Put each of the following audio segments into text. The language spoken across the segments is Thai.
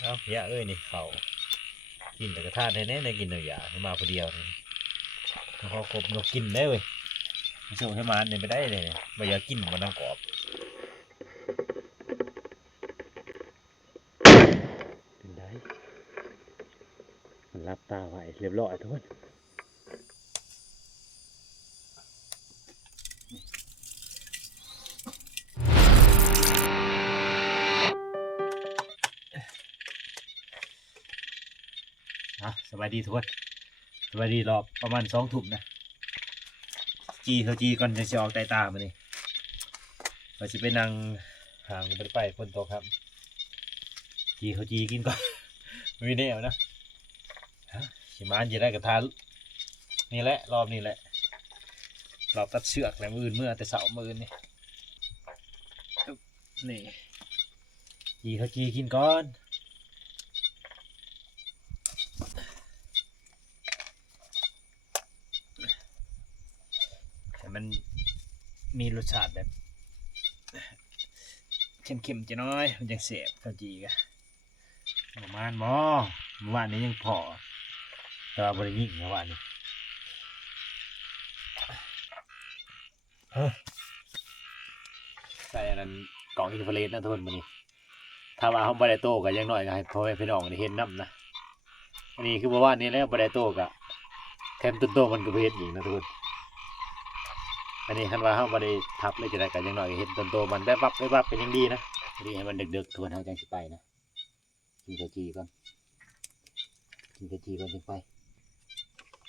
เอายาเอ้ยนี่เขากินแต่กระทานแน่ๆในกินแต่ยาให้มาคนเดียวนี่พอครบนกกินได้เว้ยมันส่งให้มาเนี่ยไปได้เลยเนี่ยไม่อยากกินมันนั่งกรอบเป็นได้มันรับตาไว้เรียบร้อยทุกคนสบายดีทุกคนสบายดีรอบประมาณ2 ทุ่มนะจีก่อนจะออกใต้ตามานี่เราจะไปนั่งห่างไปคนโตครับจีกินก่อนไม่แน่นะชิมานจะได้กระทานนี่แหละรอบนี้แหละรอบตัดเชือกแล้วมือเมื่อแต่เสาร์มือนี่จีกินก่อนแต่มันมีรสชาติแบบเค็มๆจะน้อยมันยังเสียบข้าวจีกะประมาณเมื่อวานนี้ยังพอแต่ว่าบริยิ่งเมื่อวานนี้ใส่อันนั้นกล่องอินฟราเรดนะทุกคนมันนี่ถ้าว่าเขาบริโตก็ยังน้อยก็ให้พ่อแม่พี่น้องได้เห็นน้ำนะอันนี้คือเมื่อวานนี้แล้วบริโตก็แถมต้นโตมันก็เห็นอีกนะทุกคนอันนี้คันว่าเขาบริทับเลยจะได้ก็ยังน้อยก็เห็นต้นโตมันแบบวับเป็นยังดีนะนี่ให้มันดึกๆทุกคนเขาจังสิไปนะกินข้าวจีก่อนจึงไป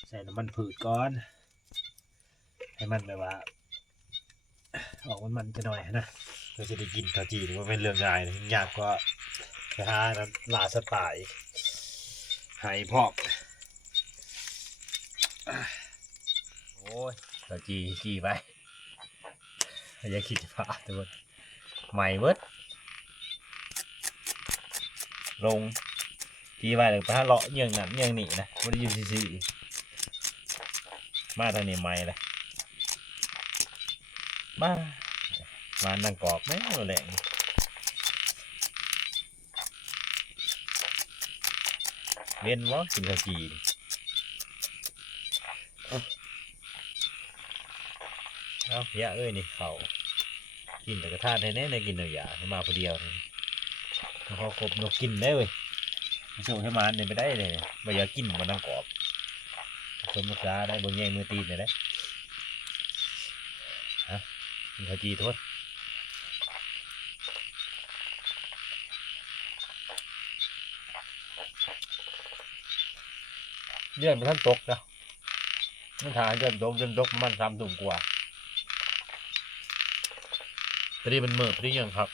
ใส่น้ำมันผืดก่อนให้มันแบบว่าออกมันจะหน่อยนะเราจะได้กินข้าวจีนี่ว่าเป็นเรื่องง่ายนะยากกว่าไปหานั้นล่าสไตล์หายพอกโอ้ยข้าวจีไปอย่าคิดจะพลาดทุกคนใหม่เบิดลงจีไปเลยไปหาเลาะเยื่องนั่นเยื่องนี่นะไม่ได้อยู่ซื่อๆมาทางนี้ใหม่เลยมานั่งกรอบแม่แหละเวียนวะกินข้าวจีเอายาเอ้ยนี่เขากินแต่กระทานแน่ๆในกินแต่ยาให้มาคนเดียวนี่พอครบนกกินได้เว้ยมันส่งให้มาเนี่ยไปได้เลยเนี่ยไม่อยากกินมันนั่งกรอบสมมติได้บนแย่งมือตีนเลยได้กินข้าวจีทุกเดือนมันท่านตกนะมันถ่ายเดือนตกมัน3 ทุ่มกว่าตอนนี้มันเมื่อพอดียังครับ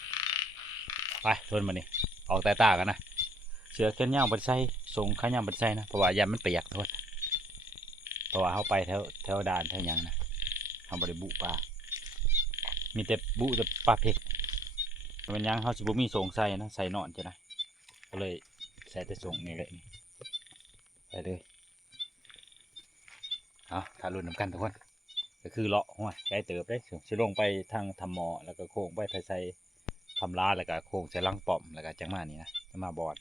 ไปทวนมานี่ออกตากันนะเสือแค่ย่างบัดไส้ส่งข้าย่างบัดไส้นะเพราะว่ายามมันเปียกทวนเพราะว่าเขาไปแถวด่านแถวยังนะเขาบริบุปลามีแต่บุแต่ปลาเพ็กมันยังเขาสิบุมีส่งใส่นะใส่นอนจ้ะนะก็เลยใส่แต่ส่งนี่เลยใส่เลยเอาถ้ารุ่นน้ำกันทุกคนก็คือเลาะหัวใกล้เติบได้สิลงไปทางทำหมอแล้วก็โค้งไปใส่ทำลาแล้วก็โค้งใส่ลังป่อมแล้วก็จังมานี่นะจะมาบอด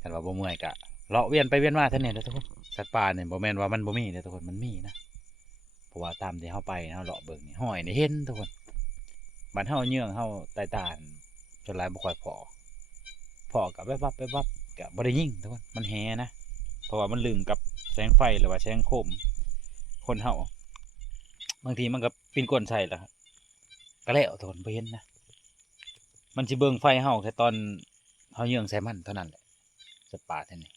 กันว่าบ่เมื่อยกะเลาะเวียนไปเวียนมาท่านเนี่ยทุกคนสัตว์ป่าเนี่ยบ่แม่นว่ามันบ่มีเนี่ยทุกคนมันมีนะเพราะว่าตามที่เข้าไปเนาะเลาะเบิ่งนี่ห้อยนี่เห็นทุกคนบ้านเฮาเยื่องเฮาใต้ตาลจนหลายบ่ค่อยพอกับแวบกับบ่ได้ยิ่งทุกคนมันแหนะเพราะว่ามันลึงกับแสงไฟหรือว่าแสงโคมคนเฮาบางทีมันก็ปีนก้นใส่ละก็แล้วทุกคนบ่เห็นนะมันสิเบิ่งไฟเฮาแค่ตอนเฮาเยื่องใส่มันเท่านั้นแหละสัตว์ป่าแท้นี่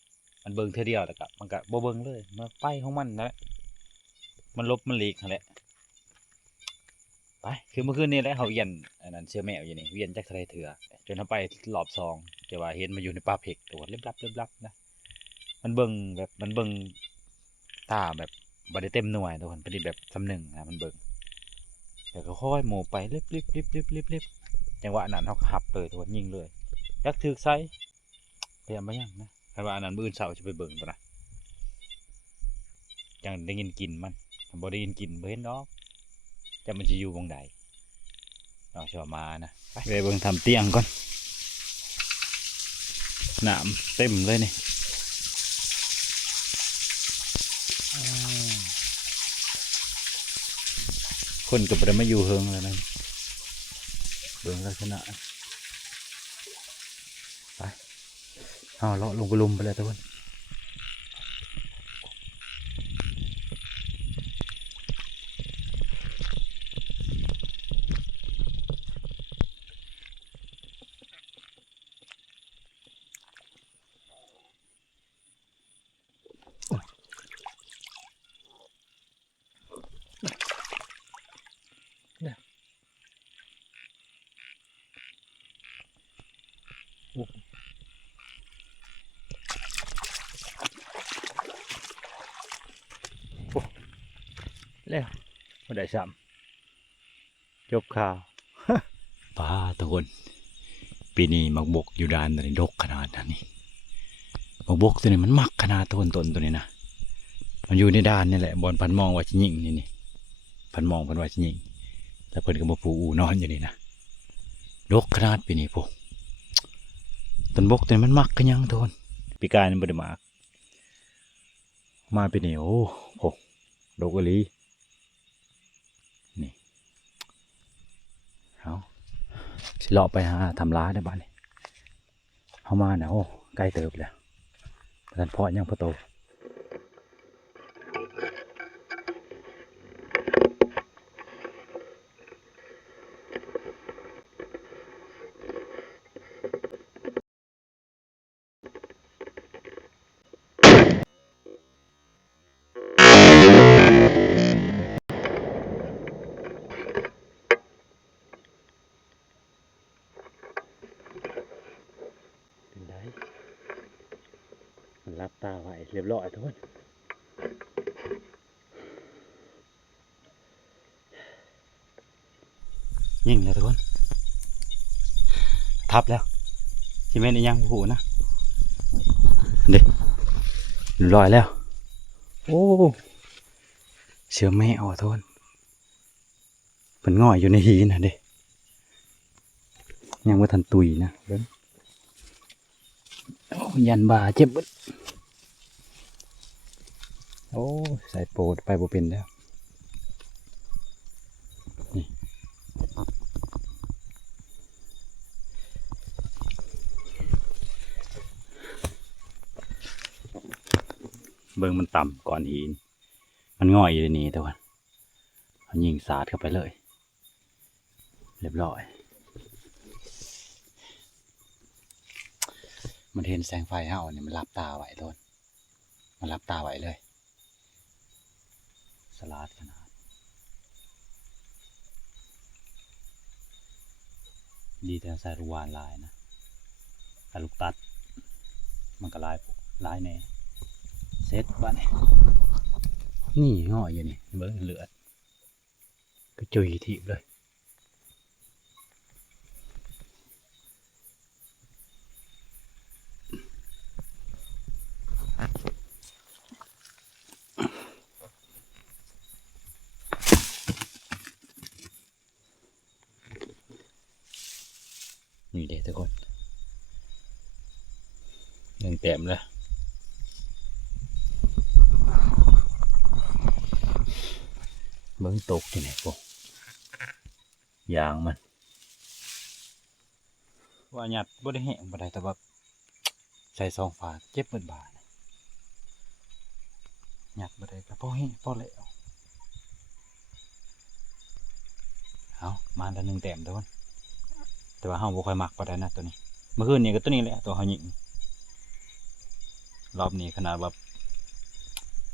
มันเบิ่งเท่าเดียวแล้วก็มันก็บ่เบิ่งเลยมันไปของมันนะมันลบมันหลีกนั่นแหละไปคือเมื่อคืนนี้แหละเฮาเอียนอันนั้นเชื่อแมวอยู่นี่เวียนจักทะเลเถื่อจนเฮาไปรอบ2แต่ว่าเห็นมันอยู่ในป่าเพ็กตัวเล็บลับนะมันเบิ่งแบบมันเบิ่งตาแบบบ่ได้เต็มหน่วยทุกคนเป็นแบบสำนึงนะมันเบิ่งแล้วก็ค่อยโมไปลิบจังหวะนั้นเฮาก็หับเลยทุกคนยิงเลยยักถึกไซเตรียมมายังนะคันว่าอันนั้นมื้ออื่นเช้าจะไปเบิ่งตัวนะจังได้ยินกลิ่นมันบ่ได้ยินกลิ่นบ่เห็นดอกจะมันจะอยู่วงใดเราชอบมานะไปเบิ่งทำเตียงก่อน น้ำเต็มเลยนี่คนก็บ่ได้มาอยู่เฮิงแล้วนั่นเบิ่งลักษณะไปเอาเลาะลงไปลุมไปเลยทุกคนแล้วไม่ได้ซ้ำจบข่าว ป้าทุกคนปีนี้มักบกอยู่ด้านตัวนี้ดกขนาดนั้นนี่มักบกตัวนี้มันมักขนาดต้นตัวนี้นะมันอยู่ในด้านนี่แหละบอลพันมองว่าชิยิงนี่พันมองพันว่าชิยิงแล้วเพิ่นก็มาปูอูนอนอยู่นี่นะดกขนาดปีนี้พวกต้นบกตัวนี้มันมักกันยังทุกคนปีกายมันบ่ได้มากมาปีนี้โอ้โหดกอีหลีนี่เอาสิเลาะไปหาทำร้าได้บ้านนี่เข้ามาเนี่ยโอ้ใกล้เติบแล้วท่านพ่อยังพอโตเป็นไดมันรับตาไว้เรียบร้อยทุกคนยิ่งเลยทุกคนทับแล้วชิเมนยังหูนะเด็กลอยแล้วโอ้เชื่อแม่เอาทุกคนเป็นง่อยอยู่ในหีนะเด็กยังว่าทันตุยนะเบิ้งโอ้ยันบ่าเจ็บบึ้ดโอ้ใส่โปรดไปบ่เป็นแล้วนี่เบิ้งมันต่ำก่อนหินมันง่อยอยู่ในนี้ทุกคนเอายิงสาดเข้าไปเลยเรียบร้อยมันเห็นแสงไฟเฮาเนี่ยมันรับตาไว้ทุกคนมันรับตาไว้เลยสลัดขนาดดีแต่ใส่ลูกวานลายนะแต่ลูกตัดมันก็ลายแน่เซ็ตบ้านนี่ง่อยอยู่นี่เบิ้งเลือดก็จุยถีบเลยนี่เด็กทุกคนยังเต็มเลยเบิ้งตกที่ไหนพวกยางมันว่าหยัดบ่ได้แห้งบ่ได้แต่ว่าใส่ซองฝาเจ็บเบิดบาดหยัดบ่ได้ก็พอแห้งพอแล้วเอามาแล้ว1 แต้มทุกคนแต่ว่าเฮาบ่ค่อยมักปานใดนะตัวนี้เมื่อคืนนี้ก็ตัวนี้แหละตัวเฮายิงรอบนี้ขนาดว่า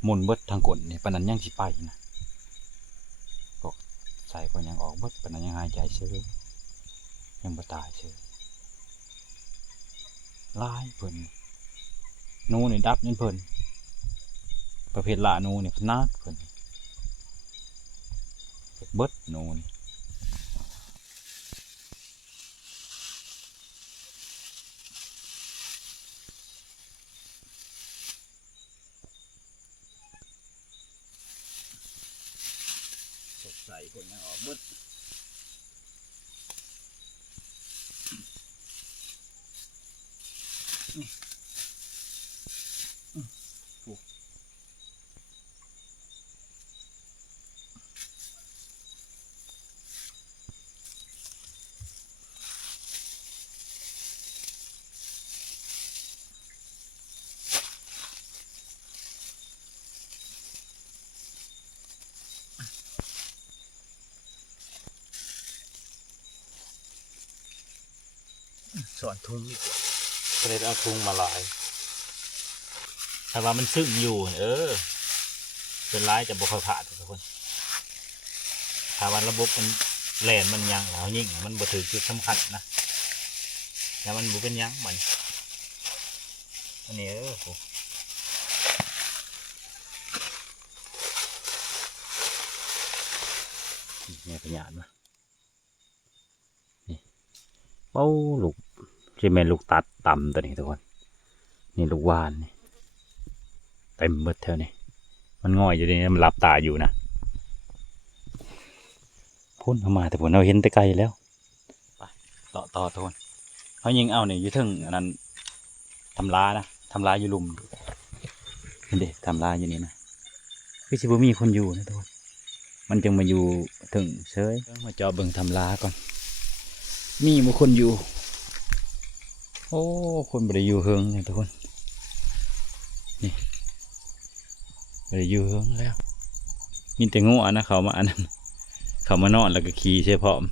หมุนเบิดทางกดนี่ปานนั้นยังสิไปนะก็ใส่ก็ยังออกเบิดปานนั้นยังหายใจเฉยยังบ่ตายเฉยลายเพิ่นหนูนี่ดับนี่เพิ่นประเภทละหนูนี่ขนาดเพิ่นเบิดหนูนี่ใส่คนยังออกเบิด สอนทุ่งนี่ก็เลยเอาทุ่งมาลายถ้าว่ามันซึมอยู่เป็นร้ายจะบ่ค่อยผ่านทุกคนถ้าว่าระบบมันแหลนมันยังแล้วยิ่งมันบ่ถือจุดสำคัญนะแล้วมันบ่เป็นยังมันอันนี้เนี่ยขยานมานี่เป้าลูกที่แม่ลูกตัดต่ำตัวนี้ทุกคนนี่ลูกวานนี่เต็มเบิดเท่านี้มันง่อยอยู่นี่มันหลับตาอยู่นะพ่นเข้ามาแต่ผมเราเห็นแต่ไกลแล้วไปต่อทุกคนเขายิงเอาเนี่ยอยู่ถึงอันนั้นทำลานะทำลาอยู่ลุมนี่เด็ทำลาอยู่นี่นะคือสิบ่มีคนอยู่นะทุกคนมันจึงมาอยู่ถึงเฉยมาจอเบิ่งทำลาก่อนมีบางคนอยู่โอ้คนบ่ได้อยู่เฮิงเนี่ยทุกคนนี่บ่ได้อยู่เฮิงแล้วมีแต่งูนะเขามาอันนั้นเขามานอนแล้วก็ขี่ใช่พร้อม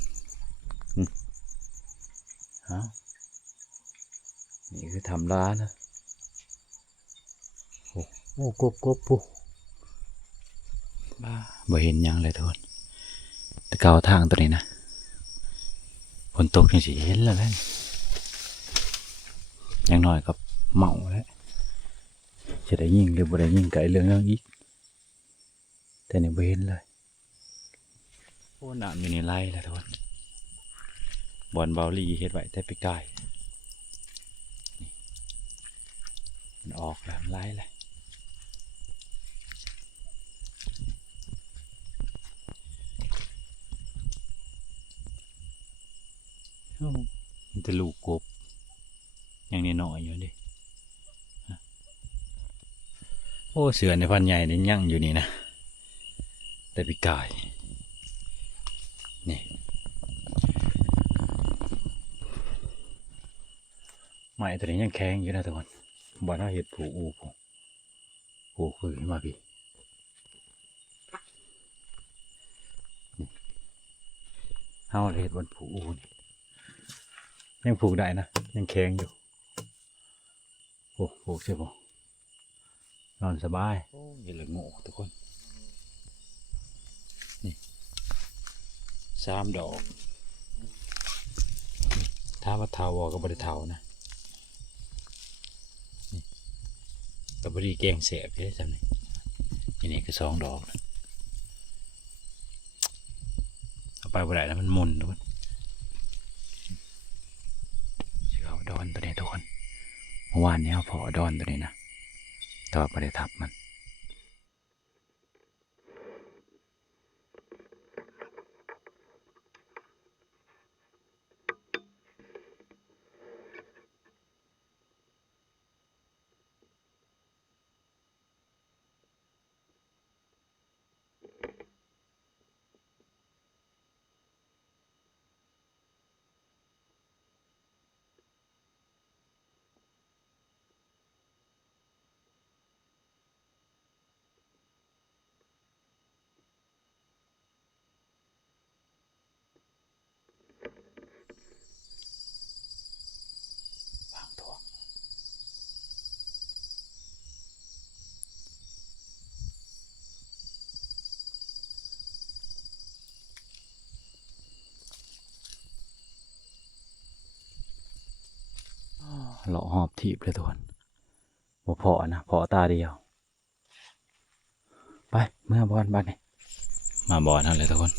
นี่คือทำร้านนะโอ้กบปุ๊บ้าบ่เห็นยังเลยทุกคนแต่เก่าทางตัวนี้นะฝนตกยังสิเห็นแล้วแหละยังน้อยกับเมาแล้วจะได้ยิงหรือบ่ได้ยิงไก่เรื่องอีกแต่เนี่ยบ่เห็นเลยโอ้น้ำอยู่ในไร่แล้วทุกคนบ่อนเบาลีเฮ็ดไว้แต่ไปไกลมันออกแล้วไล่เลยมันจะลูกกบอย่างนี้หน่อยอยู่ดิโอ้เสือในพันใหญ่นี่ยั่งอยู่นี่นะแต่ปีกายนี่ไม้ตัวนี้ยังแข็งอยู่นะทุกคนบ่อนเอาเห็ดผูคือมาพี่เอาเห็ดบนผูนี่ยังผูกได้นะยังแข็งอยู่ผูกใช่ปะนอนสบายโอ้ยเลยโง่ทุกคนนี่3 ดอกถ้าว่าเทาวก็บริเทานะนี่กับบริแกงเสียบใช่ไหมนี่คือ2 ดอกเอาไปบริแล้วมันมุนทุกคนเชือกดอนตัวนี้ทุกคนเมื่อวานนี้เขาพอดอนตัวนี้นะแต่ว่าบริทับมันเลาะหอบถีบเลยทุกคนบ่พอนะพอตาเดียวไปเมื่อบอลบ้านนี่มาบอลนั่นเลยทุกคน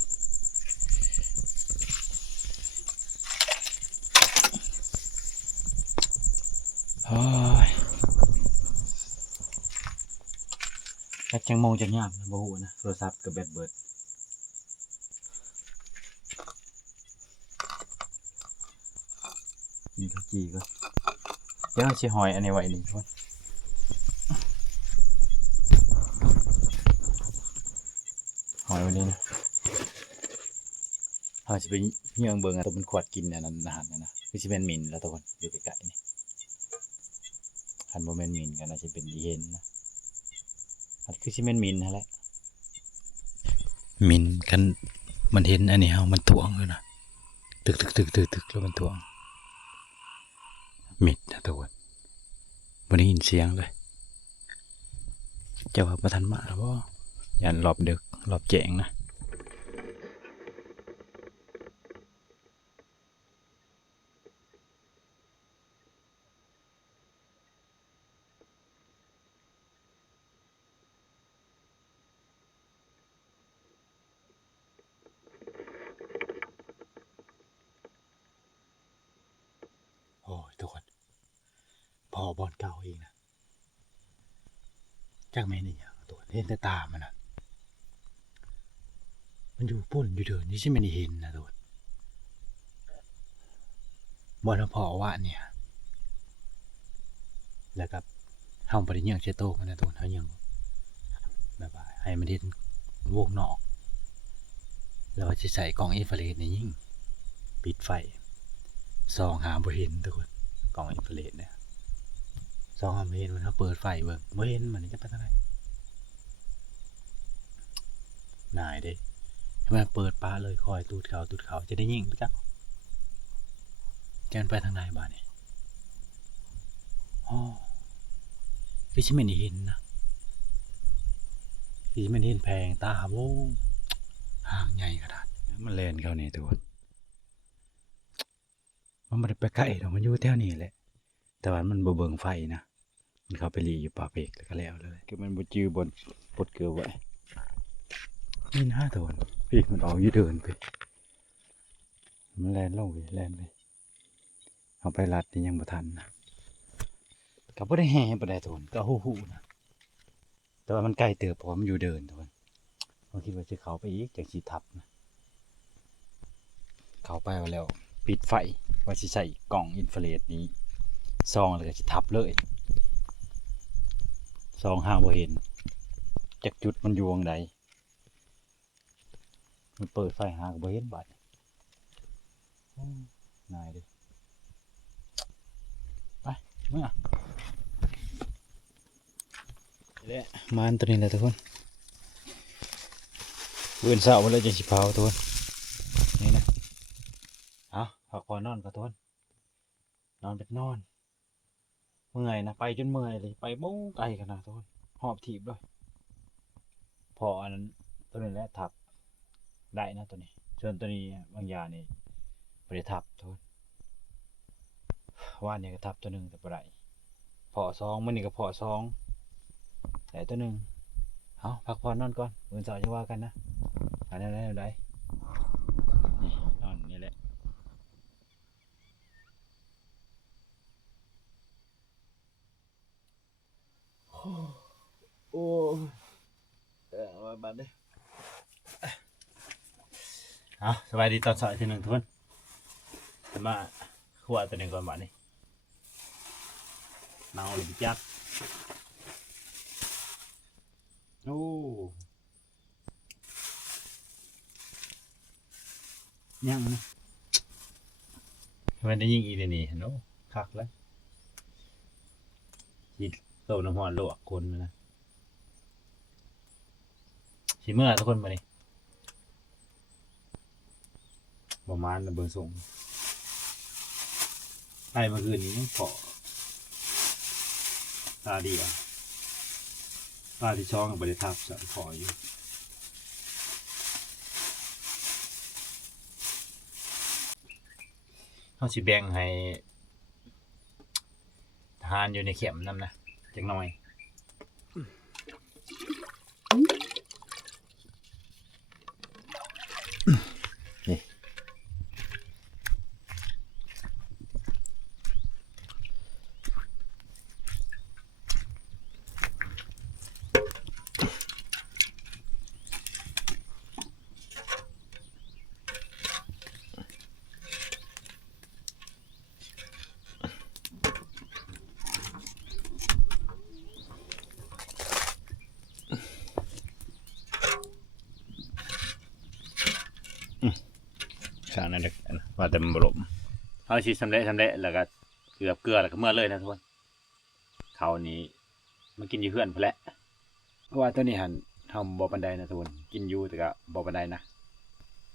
โอ้ยจังมองจังยามนะบ่ฮู้นะโทรศัพท์กับแบตเบิดมีข้าวจีก็ เดี๋ยวสิหอยอันนี้ไว้นี่ทุกคนหอยวันนี้นะเราจะไปเยื่องเบิ่งตัวมันขวดกินเนี่ยนั่นอาหารนะคือสิเป็นหมิ่นแล้วทุกคนอยู่ใกล้ๆนี่คันโมเมนต์หมิ่นกันนะจะเป็นดีเห็นนะอันคือสิเป็นหมิ่นนั่นแหละหมิ่นกันมันเห็นอันนี้เฮามันถ่วงเลยนะตึกแล้วมันถ่วงมิดนะทุกคนวันนี้ยินเสียงเลยเจ้าว่าประทันมาบ่ยันรอบดึกรอบแจงนะโอ้ยทุกคนพอบอลเก่าอีกนะจากแม่นี่อย่างตัวเห็นแต่ตามันนะมันอยู่ปุ่นอยู่เดินนี่ใช่ไหมนี่เห็นนะตัวบอลพอว่าเนี่ยแล้วก็เฮาบ่ได้ยังเชโตมันนะตัวเฮายังแบบว่าให้มันเห็นวงนอกแล้วว่าสิใส่กล่องอินฟราเรดนี่ยิ่งปิดไฟซองหาบ่เห็นทุกคนกล่องอินฟราเรดเนี่ยซองหาบ่เห็นมันเฮาเปิดไฟเบิ่งบ่เห็นมันจะไปทางไหนนายเด้ทำไมเปิดป้าเลยคอยตูดเขาจะได้ยิ่งจักแกนไปทางไหนบ้านี่อ๋อคือชิมันเห็นนะคือมันเห็นแพงตาโว้ห่างใหญ่ขนาดมันแลนเขานี่ตัวมันไม่ได้ไปใกล้หรอกมันอยู่แถวนี้แหละแต่ว่ามันบ่เบิ่งไฟนะมันเข้าไปรีอยู่ป่าเปกแล้วก็แล้วเลยคือมันบ่จื้อบนปดเกลือไว้นี่นะตัวพี่มันออกอยู่เดินไปมันแลนลงไปแลนไปเอาไปรัดนี่ยังบ่ทันนะก็บ่ได้แห่บ่ได้ตัวก็ฮู้ๆนะแต่ว่ามันใกล้เติบเพราะมันอยู่เดินตัวผมคิดว่าจะเข้าไปอีกจังสิทับนะเข้าไปแล้วปิดไฟว่าสิใส่กล่องอินฟราเรดนี้ซองแล้วก็สิทับเลยซองห่างบ่เห็นจากจุดมันอยู่วงใดมันเปิดไฟหาก็บ่เห็นบัดนายดิไปเมื่อและมานตัวนี้แหละทุกคนเว้นเสาร์แล้วจะสิเผาทุกคนนี่นะเอาพักผ่อนนอนก่อนทุกคนนอนเป็นนอนเมื่อยนะไปจนเมื่อยเลยไปบู๊ไกลขนาดทุกคนหอบถีบด้วยพออันนั้นตัวนี้แหละทับได้นะตัวนี้ส่วนตัวนี้บางอย่างนี่ไม่ได้ทับทุกคนว่านี่ก็ทับตัวหนึ่งแต่บ่ได้พอซองมันนี่ก็พอซองแต่ตัวหนึ่งเอาพักผ่อนนอนก่อนมื้อเช้าจะว่ากันนะอันนี้ได้นี่นอนนี่แหละโอ้บัดเด้เอาสบายดีตอนสายทีหนึ่งทุกคนจะมาขวดตัวหนึ่งก่อนบัดนี้เนาหรือจักโอ้ยังนะมันได้ยิงอีนี่เนาะคักแล้วยิงโตน้ำหอนลวกคนนะชิเมื่อทุกคนมาดิประมาณเบอร์ส่งไอ้เมื่อคืนนี้ขอตาดีอ่ะตาที่ช่องกับบริทับจะขออยู่เขาสิแบ่งให้ทานอยู่ในเข็มน้ำนะจังหน่อยนี่ สารนั่นแหละว่าแต่มันบลมเอาชีสำเร็จแล้วก็เกลือแล้วก็เมื่อเลยนะทุกคนเขานี้มันกินอยู่เพื่อนพอแหละเพราะว่าตัวนี้หันทำบ่อบันไดนะทุกคนกินอยู่แต่ก็บ่อบันไดนะ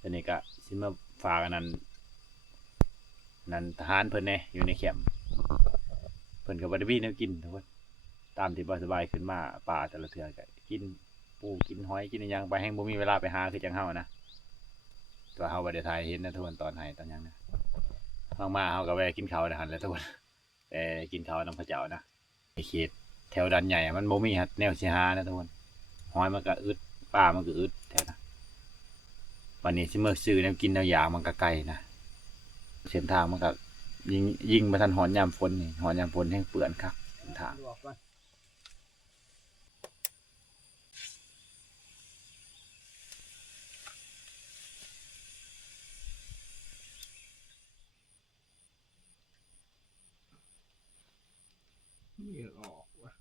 ตัวนี้ก็สิมาฝากอันนั้นทหารเพิ่นแน่อยู่ในแคมป์เพิ่นก็บ่ได้มีแนวกินทุกคนตามที่บ่สบายขึ้นมาป่าแต่ละเทื่อก็กินปูกินหอยกินอิหยังไปแห้งบ่มีเวลาไปหาคือจังเฮานะตัวเฮาบ่ได้ถ่ายเห็นนะทุกคนตอนให้ตอนหยังนะมาเฮาก็แวะกินข้าวได้หั่นแหล้วทุกคนกินข้าวนำพระเจ้านะไอ้เขตแถวดันใหญ่มันบ่มีฮะแนวสิหานะทุกคนหอยมันก็อึดป่ามันก็อึดแถวนะวันนี้สิมื้อซื้อแนวกินแนวหยามันก็ไกลนะเส้นทางมันก็ยิงบ่ทันหอนยามฝนนี่หอนยามฝนแห้งเปื้อนครับเส้นทางเหงื่อออกว่ะ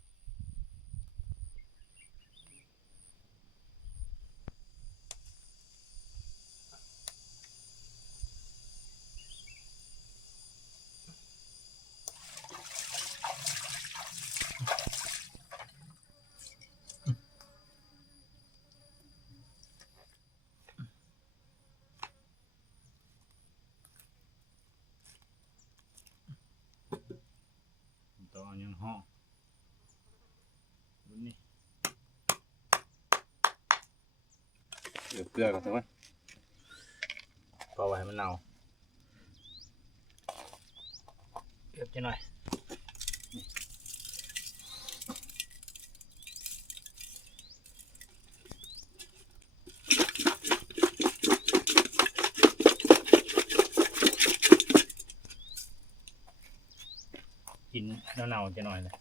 ต้องเอายังห้องนี่เกลือก่อนทุกคนก็ไว้ให้มันเน่าเก็บจะหน่อยกินเน่าๆจะหน่อยเลย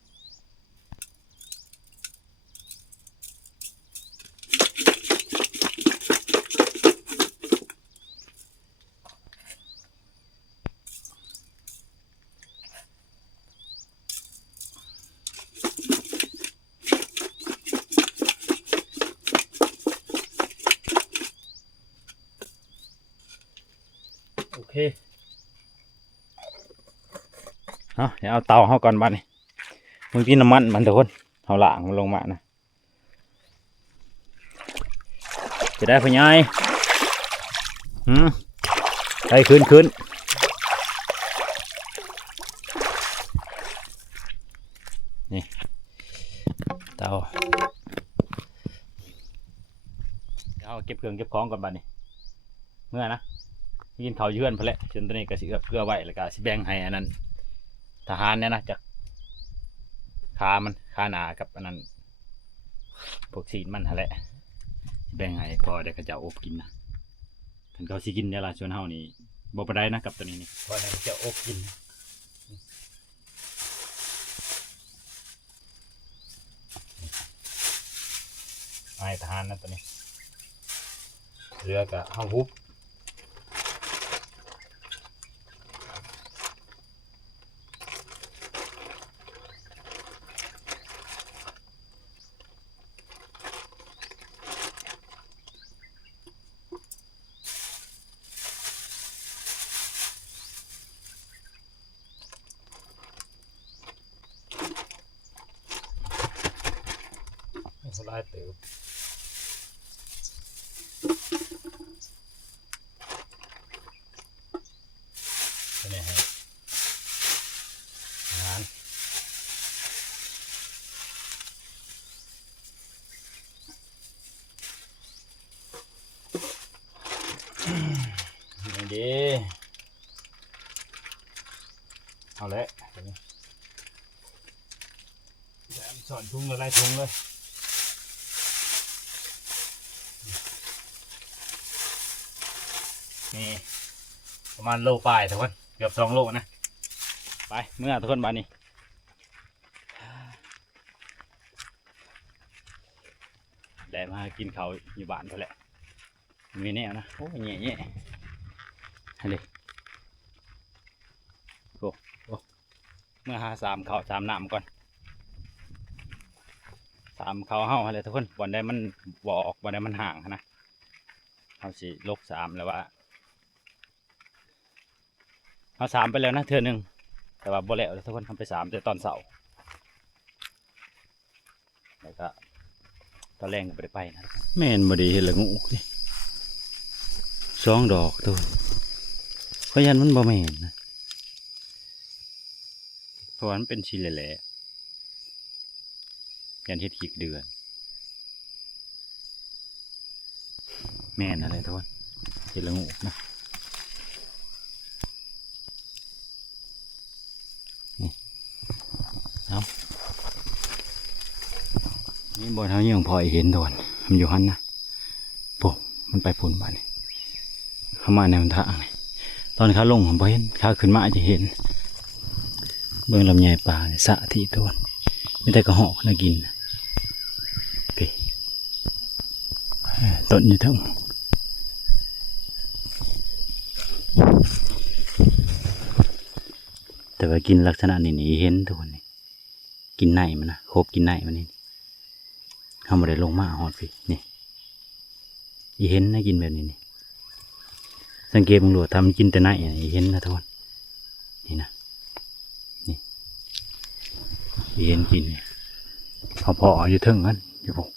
โอเคเดี๋ยวเอาเตาเข้าก่อนบ้านนี่มึงกินน้ำมันมันทุกคนเอาหลางมันลงมานะจะได้พญายได้ขึ้นนี่เตาเอาเก็บเครื่องเก็บของก่อนบ้านนี่เมื่อนะกินข้าวเยื่อนพอแล้วจนตอนนี้ก็สิเกลือไว้แล้วก็สิแบ่งให้อันนั้นทหารเนี่ยนะจากขาหนากับอันนั้นพวกซีนมันแหละแบ่งให้พอได้กระเจ้าอบกินนะถึงเขาสิกินเนี่ยละชวนเฮานี่บ่ปานใดนะกับตัวนี้นี่พอได้กระเจ้าอบกินให้ทหารนะตัวนี้เรือกับเฮาฮุบสลายเติบตัวนี้ให้อาหารดีเอาละตัวนี้สอนทุ่งอะไรทุ่งเลยนี่ประมาณโลปลายทุกคนเกือบ2 โลนะไปเมื่อทุกคนบ้านนี้ได้มากินข้าวอยู่บ้านเท่าแหละมีแนวนะโอ้ยเงี้ยฮันดิโอ้เมื่อหา3 ข้าว3 น้ำก่อน3 ข้าวเฮาอะไรทุกคนวันได้มันบอกวันได้มันห่างนะเขาสิลก3แล้วว่า เอาสามไปแล้วนะเทื่อหนึงแต่ว่าบ่แล้วทุกคนทำไปสามแต่ตอนเสาร์แล้วก็ตอนแรงก็บ่ได้ไปนะแม่นบ่ได้เห็นละงูนี่2 ดอกตัวเพราะยันมันบ่แม่นนะเพราะว่ามันเป็นชิ้นแหละๆยันเฮ็ดขีกเดือนแม่นอะไรทุกคนเห็นละงูนะนี่เอานี่บนเขายังพอเห็นโดนมันอยู่หันนะปุ๊บมันไปพุ่นบ้านนี่เข้ามาในมันทางนี่ตอนเขาลงผมพอเห็นเขาขึ้นมาจะเห็นเบื้องลำไยป่าเนี่ยสะที่ต้นไม่ได้กระหอกน่ากินไปต้นอยู่ทั้งแต่ว่ากินลักษณะนี้นี่เห็นทุกคนนี่กินไหนมันนะโคบกินไหนมันนี่ทำอะไรลงมาหอดพี่นี่อีเห็นนะกินแบบนี้นี่สังเกตมึงดูทำกินแต่ไหนอีเห็นนะทุกคนนี่นะนี่อีเห็นกินพออยู่เทิงกันอยู่พวก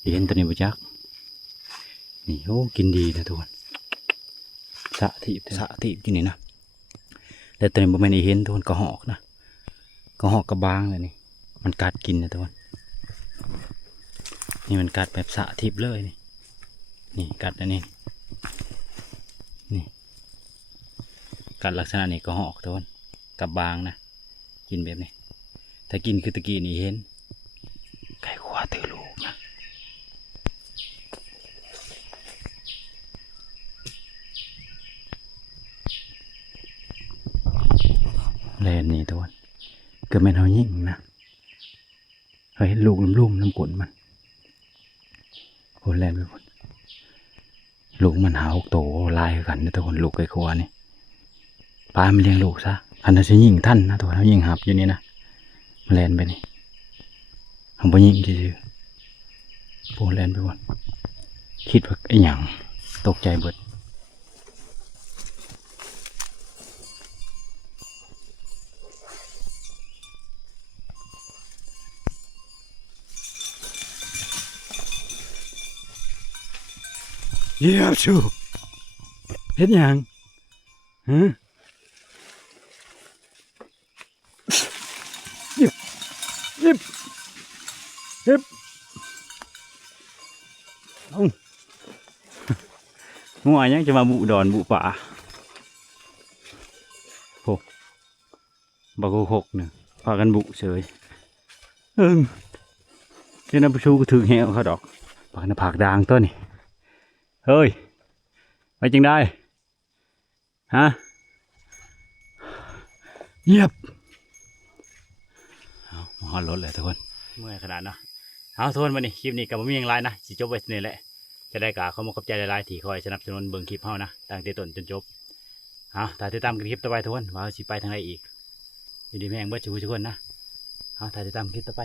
อีเห็นตัวนี้บุจักนี่โอ้กินดีนะทุกคนสะทิบกินนี่นะแต่ตัวนี้บ่แม่นอีเห็นทุกคนกระหอกนะกระหอกกระบางเลยนี่มันกัดกินนะทุกคนนี่มันกัดแบบสะทิบเลยนี่นี่กัดอันนี้นี่กัดลักษณะนี้กระหอกทุกคนกับบางนะกินแบบนี้ถ้ากินคือตะกี้นี่เห็นไก่ขวาตือลูกนะแลนนี่ทุกคนเกิดแม่นเขายิ่งนะเฮ้ยลูกลุ่มๆน้ำกลนมันโอ้แลนไปหมดลูกมันหา6 โตลายกันนะทุกคนลูกไก่ขวานี่ปลามันเลี้ยงลูกซะอันนั้นจะยิงท่านนะทุกคนเขายิงหับอยู่นี่นะแลนไปนี่ผมไปยิงชื่อโอ้แลนไปหมดคิดว่าไอ้หยังตกใจเบิดเยี่ยมชูเฮ็ดหยังฮะยิบยิบยิบเอางัวยังจะมาบุดอนบุป่าโหบักโคกเนี่ยพากันบุเฉยเจ้าหน้าผู้ชูก็ถึงแหวเขาดอกปากหน้าผากด่างตัวนี่เฮ้ยไปจังได้ฮะเยียบเอามาหอดรถเลยทุกคนเมื่อยขนาดเนาะเอาทุกคนวันนี้คลิปนี้กับผมมีอย่างไรนะสิจบไว้นี่แหละจะได้กะเขามาขอบใจหลายๆที่คอยสนับสนุนเบิ่งคลิปเฮานะตั้งแต่ต้นจนจบเอาถ้าติดตามคลิปต่อไปทุกคนว่าสิไปทางไหนอีกอยู่ดีแม่งเบิดชูทุกคนนะเอาถ้าติดตามคลิปต่อไป